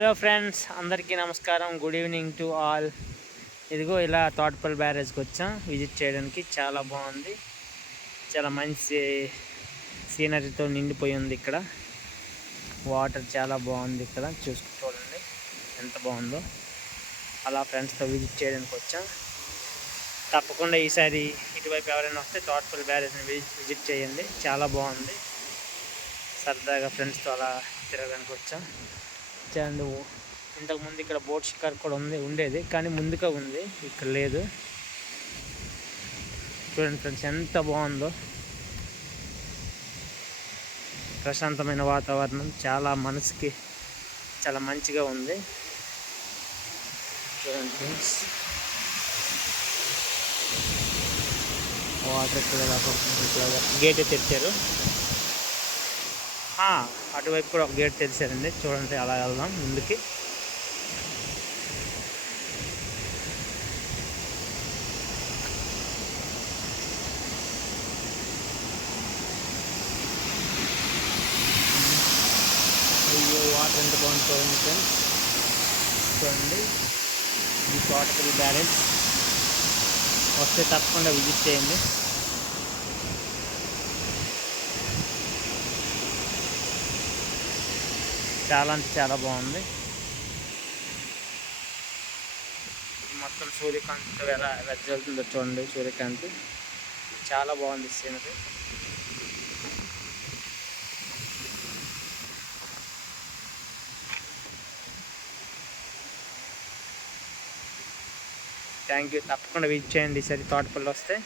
Hello friends, అందరికీ నమస్కారం. Good evening to all. ఇదిగో ఇలా తోటపల్లి బ్యారేజ్కి వచ్చాం విజిట్ చేయడానికి. చాలా బాగుంది, చాలా మంచి సీనరీతో నిండిపోయి ఉంది. ఇక్కడ వాటర్ చాలా బాగుంది. ఇక్కడ చూడండి ఎంత బాగుందో. అలా ఫ్రెండ్స్తో విజిట్ చేయడానికి వచ్చాం. తప్పకుండా ఈసారి ఇటువైపు ఎవరైనా వస్తే తోటపల్లి బ్యారేజ్ని విజిట్ చేయండి. చాలా బాగుంది. సరదాగా ఫ్రెండ్స్తో అలా తిరగడానికి వచ్చాం. ఇంతకుముందు ఇక్కడ బోట్ షికార్ కూడా ఉండేది, కానీ ముందుగా ఉంది, ఇక్కడ లేదు. చూడండి ఫ్రెండ్స్ ఎంత బాగుందో. ప్రశాంతమైన వాతావరణం, చాలా మనసుకి చాలా మంచిగా ఉంది. చూడండి ఫ్రెండ్స్, వాటర్ ఇక్కడ గేట్ తెరిచారు. అటువైపు కూడా ఒక గేట్ తెరిచారండి. చూడండి, అలా వెళ్దాం ముందుకి. అయ్యో, వాటర్ ఎంత బాగుంది చూడండి ఫ్రెండ్స్. చూడండి, ఈ తోటపల్లి బ్యారేజ్ వస్తే తప్పకుండా విజిట్ చేయండి. చాలా అంటే చాలా బాగుంది. మొత్తం సూర్యకాంతితో ఎలా వెళ్తుందో చూడండి. సూర్యకాంతి చాలా బాగుంది సీనరీ. Thank you. తప్పకుండా విజిట్ చేయండి ఈసారి తోటపల్లి వస్తే.